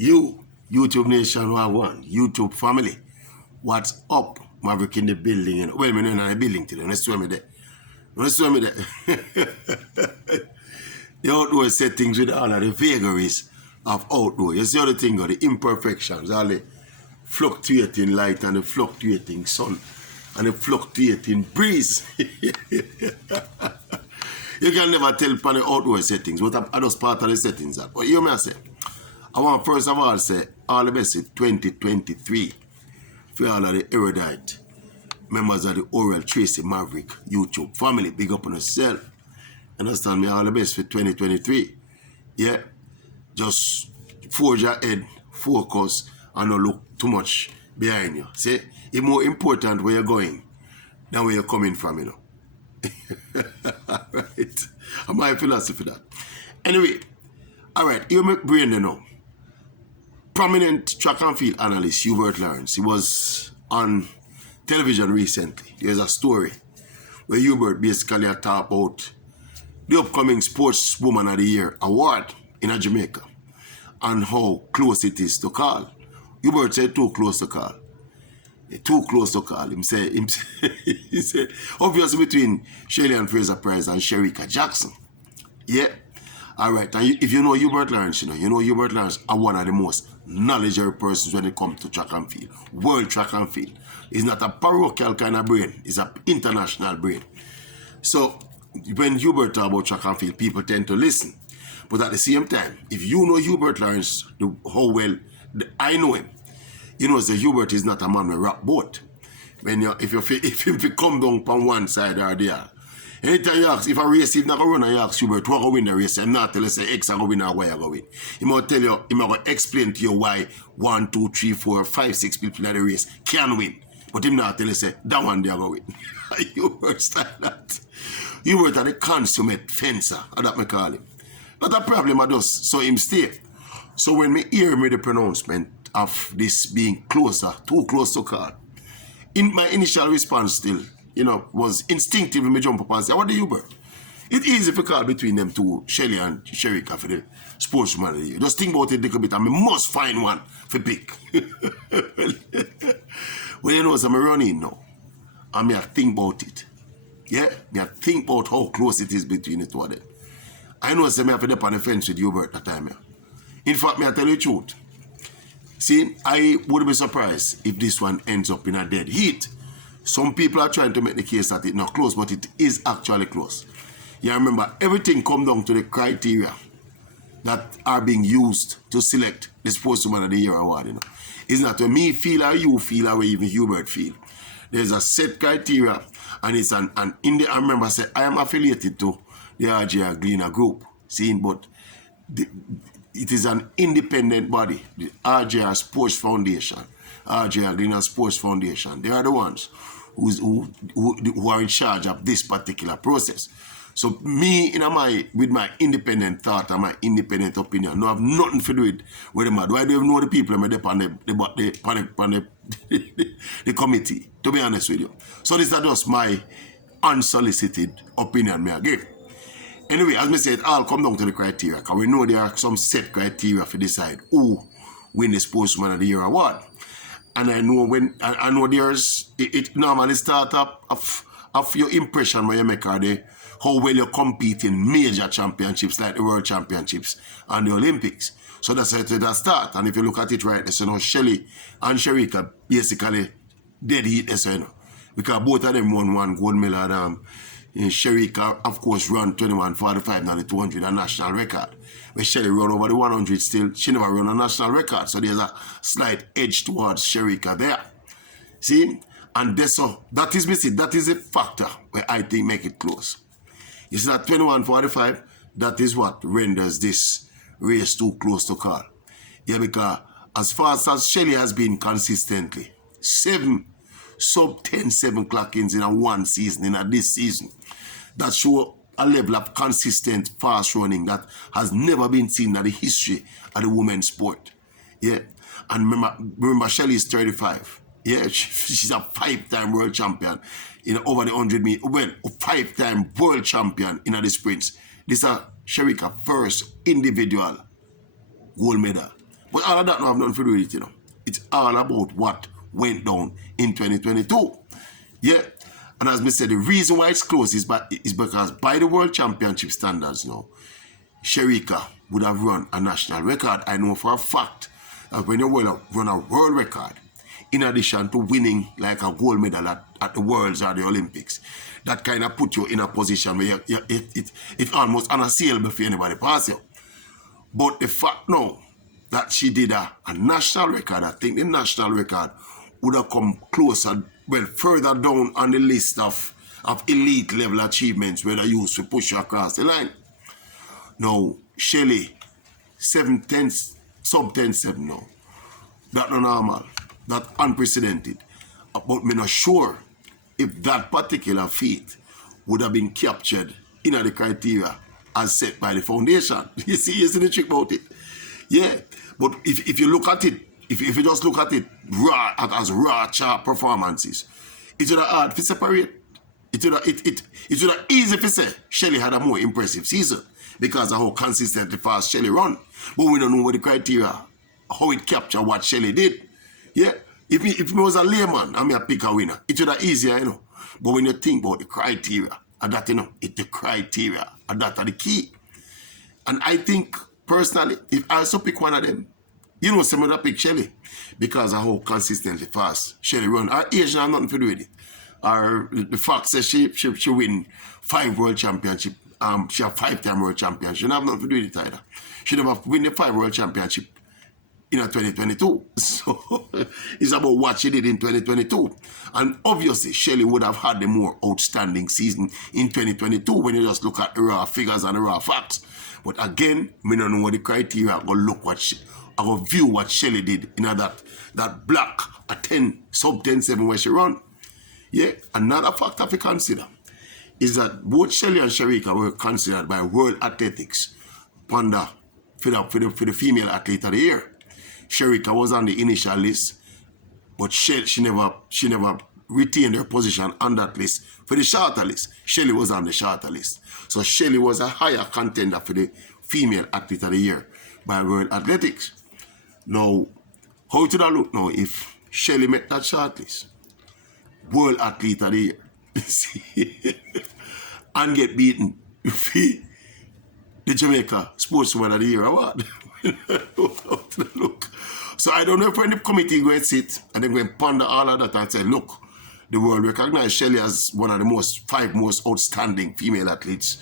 YouTube Nation, one, YouTube family. What's up? Maverick in the building. You know? Well, I'm not in the building today. Let's swim me there. Let's swim me there. The outdoor settings with all of the vagaries of outdoor. You see how the thing got the imperfections, all the fluctuating light and the fluctuating sun and the fluctuating breeze. You can never tell from the outdoor settings, but I just part of the settings. But you may say, I want first of all say all the best in 2023 for all of the erudite members of the Oral Tracy Maverick YouTube family. Big up on yourself. Understand me? All the best for 2023. Yeah. Just forge your head, focus, and not look too much behind you. See? It's more important where you're going than where you're coming from, you know. Right. And my philosophy that. Anyway, alright, you make brain you know. Prominent track and field analyst Hubert Lawrence. He was on television recently. There's a story where Hubert basically talked about the upcoming Sportswoman of the Year award in Jamaica and how close it is to call. Hubert said too close to call. Too close to call. He said, obviously between Shelly and FRASER PRYCE and Shericka Jackson. Yeah. All right. And if you know Hubert Lawrence, you know Hubert Lawrence are one of the most knowledgeable persons when it comes to track and field. World track and field. He's not a parochial kind of brain. He's an international brain. So when Hubert talks about track and field, people tend to listen. But at the same time, if you know Hubert Lawrence, how well I know him, you know that Hubert is not a man with rap boat. When if you come down from one side or the other, anytime you ask, if a race is not going to run, you ask Hubert, who will win the race? I'm not tell you say X are going to win or Y are going to win. He might tell you, he might explain to you why 1, 2, 3, 4, 5, 6 people in the race can win. But him not tell you say, that one they are going to win. Hubert style that. Hubert are the consummate fencer, that I call him. Not a problem I just so him stay. So when me hear me the pronouncement of this being closer, too close to call, in my initial response still, you know, was instinctively me jump up and say, what do Hubert? It's easy to call between them two, Shelly and Shericka for the Sportsman of the Year. Just think about it a little bit and me must find one for pick. Well, you know, so I'm running now. And me I think about it. Yeah? Me I think about how close it is between the two of them. I know say me have to dip on the fence with Hubert that time. Yeah. In fact, me I tell you the truth. See, I would be surprised if this one ends up in a dead heat. Some people are trying to make the case that it's not close, but it is actually close. You remember, everything comes down to the criteria that are being used to select the Sportswoman of the Year award. You know. It's not when me feel or you feel or even Hubert feel. There's a set criteria, and it's I remember I said I am affiliated to the RJ Gleaner group. See, but it is an independent body, the RJ Sports Foundation, RJ Gleaner Sports Foundation. They are the ones who are in charge of this particular process. So me, with my independent thought and my independent opinion, no have nothing to do with them. Do I don't even know the people on the committee, to be honest with you. So this is just my unsolicited opinion may I give. Anyway, as I said, all come down to the criteria, because we know there are some set criteria to decide who win the Sportsman of the Year award. And I know there's it normally start up of your impression when you make how well you compete in major championships like the World Championships and the Olympics. So that's how it start. And if you look at it right, so you know, Shelly and Shericka basically dead heat, so you know, because both of them won one gold medal. Shericka, of course, run 21:45 now the 200 a national record. When Shelly run over the 100 still, she never run a national record. So there's a slight edge towards Shericka there. See? And that is missing. That is a factor where I think make it close. You see that 21:45, that is what renders this race too close to call. Yeah, because as far as Shelly has been consistently, 7 sub-10 7 clock-ins in a one season, in this season, that show a level of consistent fast running that has never been seen in the history of the women's sport. Yeah. And remember Shelly is 35. Yeah, she's a 5-time world champion in over the 100 meters. Well, a 5-time world champion in the sprints. This is Shericka's first individual gold medal. But all of that no have nothing to do with it, you know. It's all about what went down in 2022. Yeah. And as me said, the reason why it's close is because by the World Championship standards now, Shericka would have run a national record. I know for a fact that when you run a world record, in addition to winning like a gold medal at the Worlds or the Olympics, that kind of put you in a position where it's almost unassailable before anybody pass you. But the fact now that she did a national record, I think the national record would have come closer, well, further down on the list of elite level achievements where they used to push you across the line. Now, Shelly, sub 10-7 now. That's not normal. That's unprecedented. But I'm not sure if that particular feat would have been captured in the criteria as set by the foundation. You see the trick about it? Yeah. But if you look at it, if you just look at it as raw sharp performances, it would have hard to separate. It would have easy to say Shelly had a more impressive season because of how consistently fast Shelly run. But we don't know what the criteria, how it captured what Shelly did. Yeah. If it was a layman and me a pick a winner, it would have easier, you know. But when you think about the criteria, and that, you know, it's the criteria, and that are the key. And I think, personally, if I also pick one of them, you know, some of that pick Shelly because of how consistently fast Shelly run. Her age has nothing to do with it. Or the fact that she win 5 world championships. She have 5-time world champion. She don't have nothing to do with it either. She never win the 5 world championship in 2022. So it's about what she did in 2022. And obviously, Shelly would have had the more outstanding season in 2022 when you just look at the raw figures and the raw facts. But again, we don't know what the criteria. I'm going to look what I will view what Shelly did in that black a 10 sub 10-7 where she run. Yeah, another factor to consider is that both Shelly and Shericka were considered by World Athletics for the female athlete of the year. Shericka was on the initial list, but she never retained her position on that list. For the shorter list, Shelly was on the shorter list. So Shelly was a higher contender for the female athlete of the year by World Athletics. Now, how would that look now if Shelly met that short list? World athlete of the year. And get beaten the Jamaica Sportsman of the Year award. Look. So I don't know if when the committee go and sit and they're going to ponder all of that and say, look, the world recognized Shelly as one of the 5 most outstanding female athletes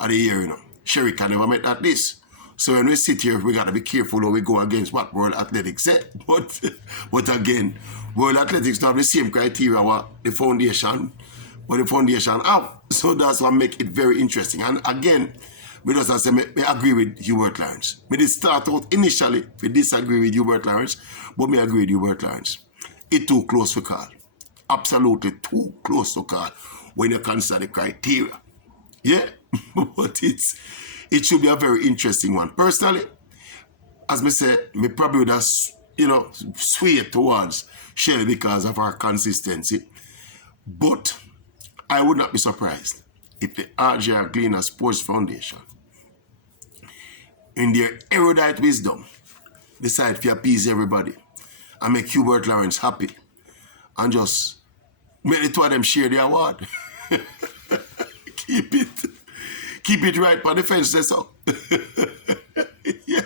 of the year, you know. Shericka never met that list. So when we sit here, we got to be careful how we go against what World Athletics said. But again, World Athletics don't have the same criteria what the foundation have. So that's what make it very interesting. And again, we just say, I agree with Hubert Lawrence. We did start out initially, we disagree with Hubert Lawrence, but I agree with Hubert Lawrence. It's too close for call. Absolutely too close to call when you consider the criteria. Yeah, but it should be a very interesting one. Personally, as I said, me probably would have, sway towards Shelly because of her consistency. But I would not be surprised if the RJ Gleaner Sports Foundation, in their erudite wisdom, decide to appease everybody and make Hubert Lawrence happy and just make the two of them share the award. Keep it right for the fence, so. Yeah.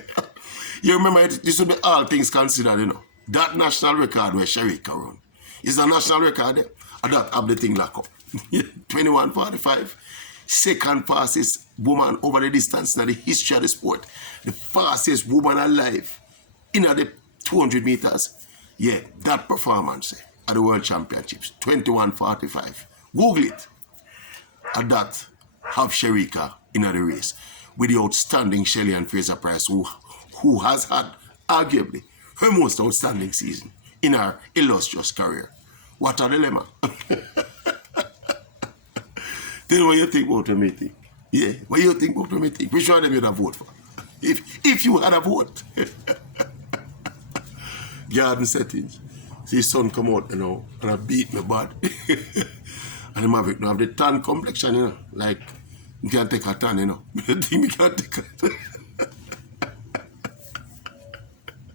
You remember, this would be all things considered, you know. That national record where Shericka run is a national record, and that have the thing locked up. 21:45, second fastest woman over the distance in the history of the sport. The fastest woman alive in the 200 meters. Yeah, that performance at the World Championships, 21:45. Google it. And that have Shericka in the race with the outstanding Shelly and FRASER PRYCE, who has had arguably her most outstanding season in her illustrious career. What a dilemma. Tell me what you think about the meeting. Yeah, what you think about the meeting? Which one of them you'd have voted for? If you had a vote. Garden settings. See his son come out, and I beat me bad. And him have the tan complexion, like, you can't take a tan, I think you can't take a tan.